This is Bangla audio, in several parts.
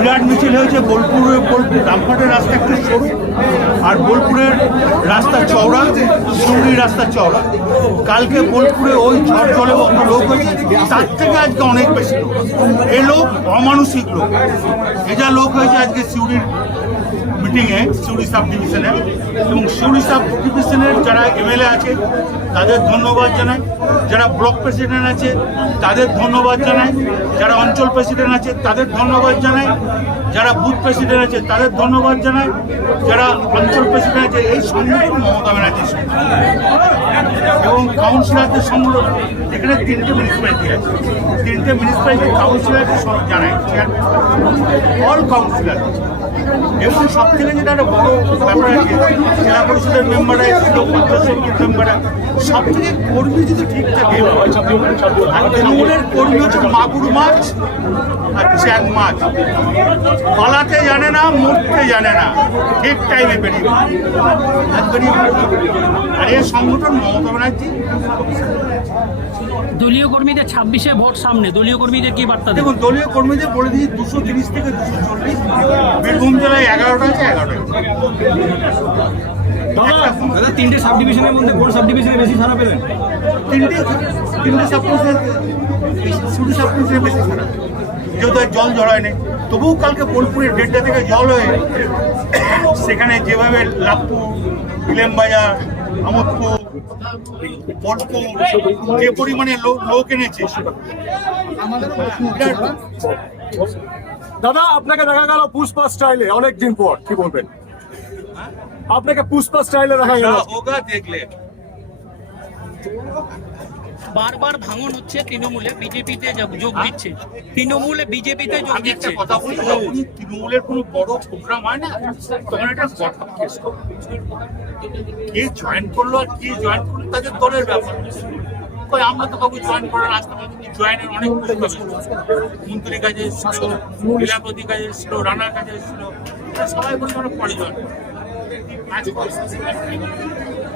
বিরাট মিছিল হয়েছে বোলপুরের বোলপুর রামঘাটের রাস্তা একটু সরু আর বোলপুরের রাস্তা চওড়া সুন্দরী রাস্তা চওড়া। কালকে বোলপুরে ওই ঝড় জলে অত লোক হয়েছে, তার থেকে আজকে অনেক বেশি লোক। এ লোক অমানসিক লোক। এ যা লোক হয়েছে আজকে সিউড়ির মিটিংয়ে সিউড়ি সাব ডিভিশনে এবং সিউড়ি সাব ডিভিশনের যারা এমএলএ আছে, তাদের ধন্যবাদ জানাই। যারা ব্লক প্রেসিডেন্ট আছে, তাদের ধন্যবাদ জানাই। যারা অঞ্চল প্রেসিডেন্ট আছে, তাদের ধন্যবাদ জানাই। যারা বুথ প্রেসিডেন্ট আছে, তাদের ধন্যবাদ জানাই। যারা অঞ্চল প্রেসিডেন্ট আছে, এই সংগঠন মমতা ব্যানার্জির। এবং কাউন্সিলরদের সংগঠন এখানে তিনটে মিউনিসিপ্যালিটি আছে। তিনটে মিউনিসিপ্যালিটি কাউন্সিলরকে জানাই অল কাউন্সিলর এবং সব থেকে যেটা একটা বড় ব্যাপার আছে জেলা পরিষদের মেম্বাররা এসেছিল পঞ্চায়েত সমিতির মেম্বাররা সব থেকে কর্মী যদি ঠিক থাকে আর তৃণমূলের কর্মী হচ্ছে মাগুর মাছ আর চ্যাং মাছ। পালাতে জানে না মরতে জানে না ঠিক টাইমে বেরিয়ে। আর এই সংগঠন মমতা ব্যানার্জি দলীয় কর্মীদের ছাব্বিশে ভোট সামনে। দলীয় কর্মীদের কি বার্তা দেখুন দলীয় কর্মীদের বলে দিয়েছি দুশো তিরিশ থেকে দুশো চল্লিশ। বীরভূম জেলায় এগারোটা আছে এগারোটা দাদা তিনটে সাব ডিভিশনের মধ্যে কোন সাব ডিভিশনে বেশি সারা পেলেন? তিনটে তিনটে সাপ্লাইসের শুধু সাপ্লাইসের বেশি খারাপ যেহেতু জল জড়ায় নেই তবুও কালকে বোলপুরের দেড়টা থেকে জল হয়ে সেখানে যেভাবে লাভপুর ইলেমবাজার আমোদপুর বোলপুর যে পরিমাণে লো- লোক এনেছে দাদা আপনাকে দেখা গেল পুষ্পা স্টাইলে অনেকদিন পর কি বলবেন? আপনাকে পুষ্পা স্টাইলে দেখা গেল দেখলে। বারবার ভাঙন হচ্ছে তৃণমূলে বিজেপিতে যোগ হ্যাঁ? দিচ্ছে। তৃণমূলে বিজেপিতে যোগ দিচ্ছে। কথা বলি তৃণমূলের কোনো বড় প্রোগ্রাম হয় না তখন এটা কথা কে জয়েন করল আর কে জয়েন করল তাদের দলের ব্যাপার। কই আমরা তো কাউকে জয়েন করার আজকে জয়েনের অনেক। মন্ত্রীর কাজে এসেছিল লীলাপতি কাজে এসেছিল রানার কাজে এসেছিল সবাই বলে আমরা পরে জয়েন করব।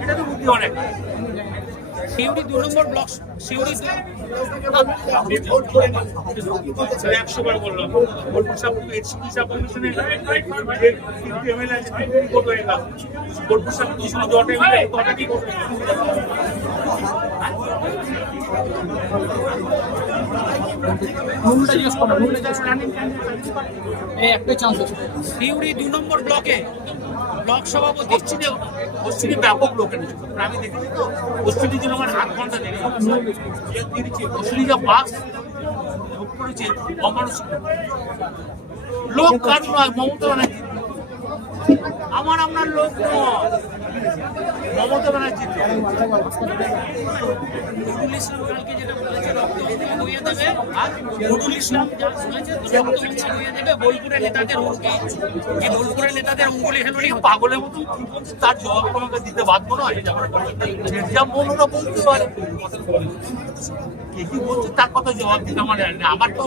এটা তো বুদ্ধি অনেক সিউড়ি দু নম্বর ব্লক সিউড়ি একশো বার বললাম বোলপুর সাহেব এইচপি সাহেব কমিশনে এমএলএ আছে তিনটি ভোট ব্লকে ব্যাপক লোক এনেছে আমি দেখেছি তো পশ্চিমের জন্য আমার আধ ঘণ্টা দেরি পশ্চিমে যা বাস ভোগ করেছে, অমানসিক। লোক কারণ মমতা ব্যানার্জি আমার আপনার লোক নয়। মমতা ব্যানার্জি তার জবাব দিতে বাধ্য বলতে পারে তার কথা জবাব দিতে আমার। আমার তো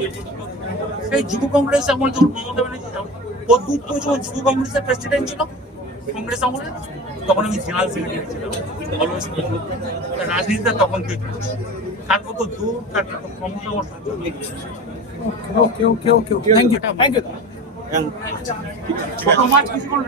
সেই যুব কংগ্রেস আমল যখন মমতা ব্যানার্জি যুব কংগ্রেসের প্রেসিডেন্ট ছিল কংগ্রেস আমলে তখন আমি জেনারেল সেক্রেটারি ছিলাম। অলওয়েজ রাজনীতিটা তখন থেকে তারপর তো দূর তার তো ক্ষমতা আমার। Okay okay okay thank you thank you ছোট মাছ কিছু করে